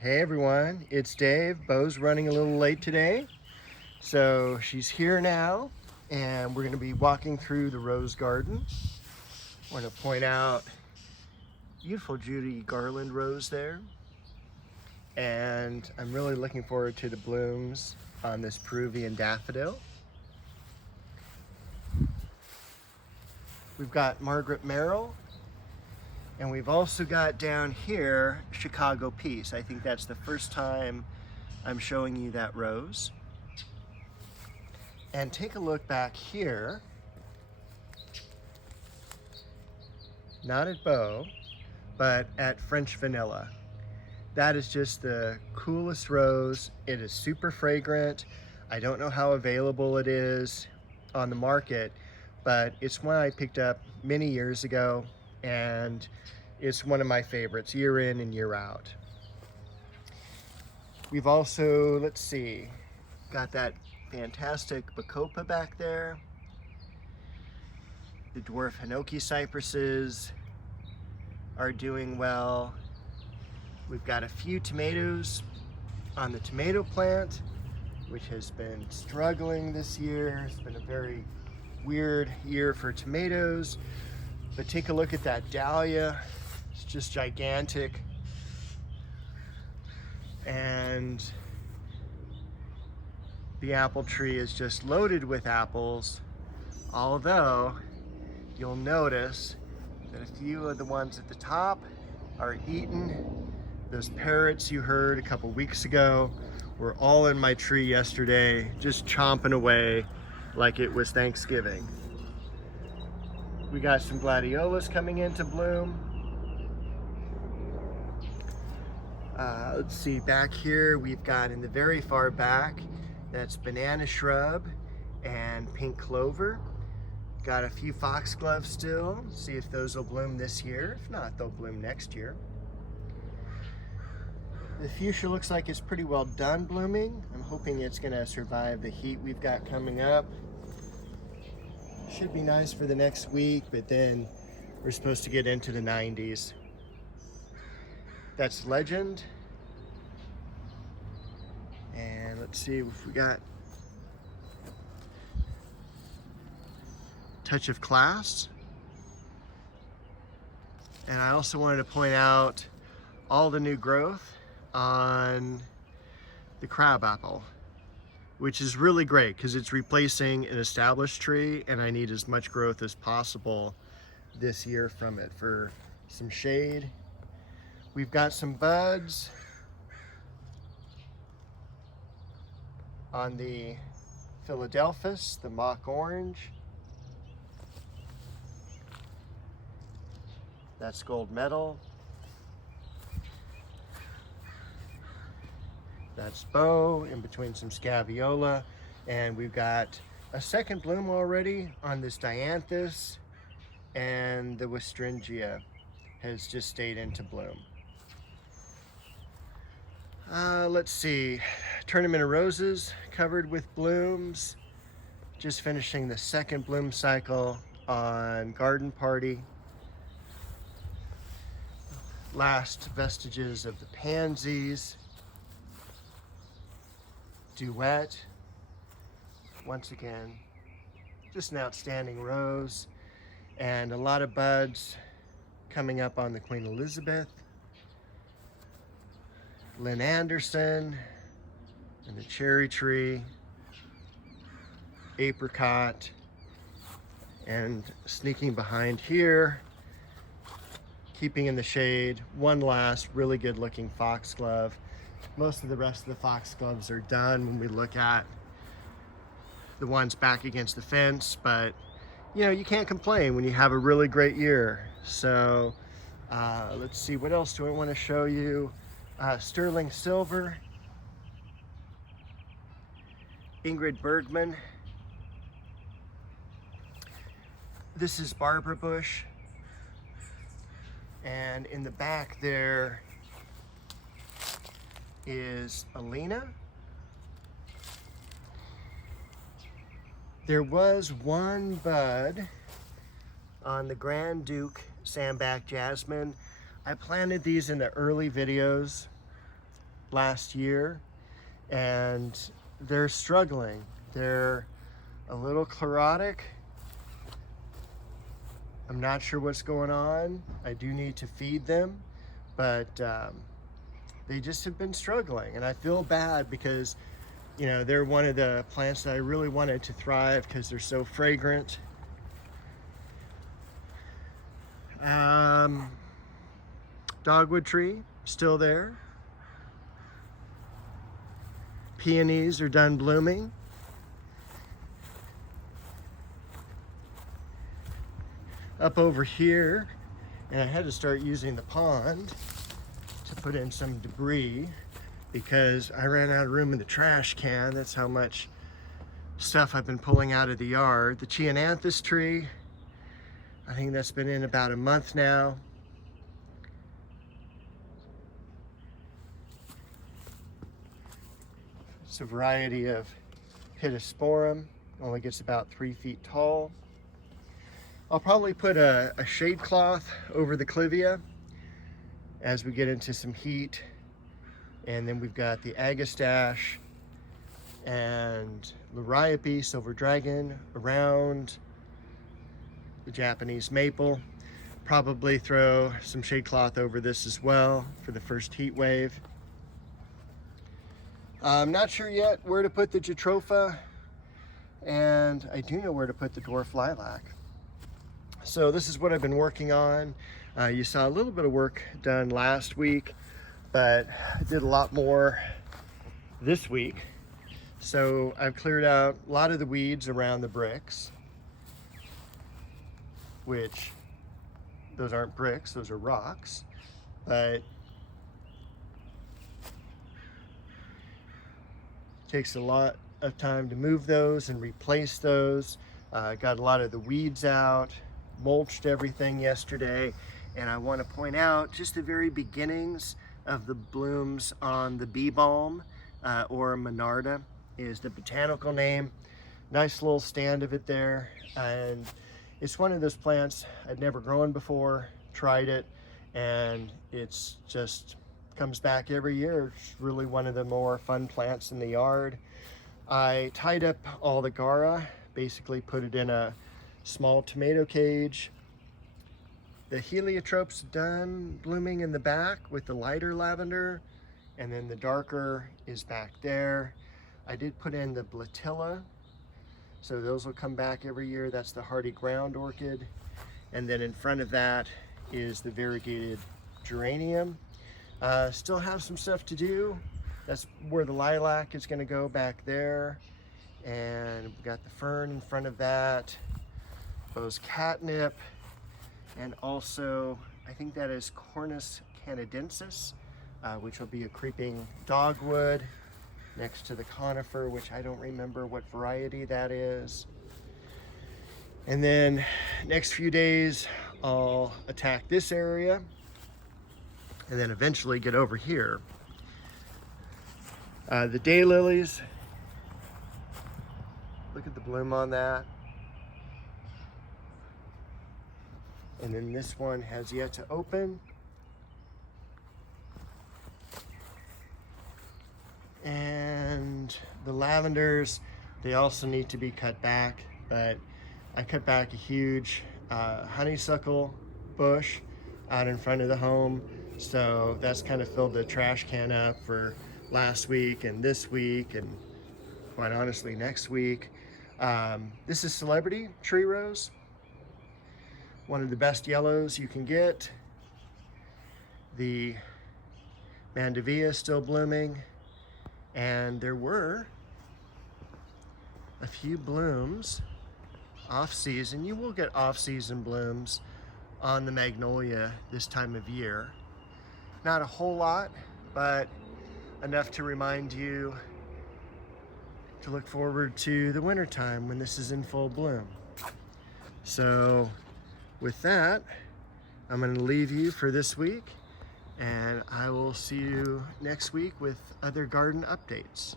Hey everyone, it's Dave. Bo's running a little late today, so she's here now, and we're going to be walking through the rose garden. I want to point out beautiful Judy Garland rose there, and I'm really looking forward to the blooms on this Peruvian daffodil. We've got Margaret Merrill, and we've also got down here Chicago Peace. I think that's the first time I'm showing you that rose. And take a look back here, not at Bo, but at French Vanilla. That is just the coolest rose. It is super fragrant. I don't know how available it is on the market, but it's one I picked up many years ago, and it's one of my favorites year in and year out. We've also, let's see, got that fantastic Bacopa back there. The dwarf Hinoki cypresses are doing well. We've got a few tomatoes on the tomato plant, which has been struggling this year. It's been a very weird year for tomatoes. But take a look at that dahlia. It's just gigantic. And the apple tree is just loaded with apples, although you'll notice that a few of the ones at the top are eaten. Those parrots you heard a couple weeks ago were all in my tree yesterday, just chomping away like it was Thanksgiving. We got some gladiolas coming into bloom. Let's see, back here we've got in the very far back, that's banana shrub and pink clover. Got a few foxglove still. See if those will bloom this year. If not, they'll bloom next year. The fuchsia looks like it's pretty well done blooming. I'm hoping it's gonna survive the heat we've got coming up. Should be nice for the next week, but then we're supposed to get into the 90s. That's Legend. And let's see if we got Touch of Class. And I also wanted to point out all the new growth on the crabapple, which is really great because it's replacing an established tree, and I need as much growth as possible this year from it for some shade. We've got some buds on the Philadelphus, the mock orange. That's gold medal. That's Bo in between some Scaviola. And we've got a second bloom already on this Dianthus, and the Westringia has just stayed into bloom. Let's see, Tournament of Roses covered with blooms. Just finishing the second bloom cycle on Garden Party. Last vestiges of the pansies. Duet, once again, just an outstanding rose, and a lot of buds coming up on the Queen Elizabeth. Lynn Anderson and the cherry tree, apricot, and sneaking behind here, keeping in the shade, one last really good looking foxglove. Most of the rest of the foxgloves are done when we look at the ones back against the fence, but you know, you can't complain when you have a really great year. So let's see, what else do I want to show you? Sterling Silver, Ingrid Bergman. This is Barbara Bush, and in the back there is Alina. There was one bud on the Grand Duke Sandback Jasmine. I planted these in the early videos, last year, and they're struggling. They're a little chlorotic. I'm not sure what's going on. I do need to feed them, but they just have been struggling, and I feel bad because, you know, they're one of the plants that I really wanted to thrive because they're so fragrant. Dogwood tree still there. Peonies are done blooming. Up over here, and I had to start using the pond to put in some debris because I ran out of room in the trash can. That's how much stuff I've been pulling out of the yard. The Cheonanthus tree, I think that's been in about a month now. It's a variety of Pittosporum, only gets about 3 feet tall. I'll probably put a shade cloth over the clivia as we get into some heat. And then we've got the Agastache and Liriope, Silver Dragon, around the Japanese maple. Probably throw some shade cloth over this as well for the first heat wave. I'm not sure yet where to put the Jatropha, and I do know where to put the dwarf lilac. So this is what I've been working on. You saw a little bit of work done last week, but I did a lot more this week. So I've cleared out a lot of the weeds around the bricks, which those aren't bricks, those are rocks, but takes a lot of time to move those and replace those. Got a lot of the weeds out, mulched everything yesterday, and I want to point out just the very beginnings of the blooms on the bee balm, or Monarda is the botanical name. Nice little stand of it there, and it's one of those plants I'd never grown before, tried it, and it's just comes back every year. It's really one of the more fun plants in the yard. I tied up all the Gaura, basically put it in a small tomato cage. The Heliotrope's done blooming in the back with the lighter lavender, and then the darker is back there. I did put in the Blatilla, so those will come back every year. That's the hardy ground orchid. And then in front of that is the variegated geranium. Still have some stuff to do. That's where the lilac is going to go, back there. And we've got the fern in front of that. Bose catnip. And also, I think that is Cornus canadensis, which will be a creeping dogwood next to the conifer, which I don't remember what variety that is. And then next few days, I'll attack this area and then eventually get over here. The daylilies, look at the bloom on that. And then this one has yet to open. And the lavenders, they also need to be cut back, but I cut back a huge honeysuckle bush out in front of the home. So that's kind of filled the trash can up for last week and this week, and quite honestly next week. This is Celebrity Tree Rose, one of the best yellows you can get. The Mandevilla is still blooming, and there were a few blooms off season. You will get off season blooms on the magnolia this time of year. Not a whole lot, but enough to remind you to look forward to the winter time when this is in full bloom. So with that, I'm going to leave you for this week, and I will see you next week with other garden updates.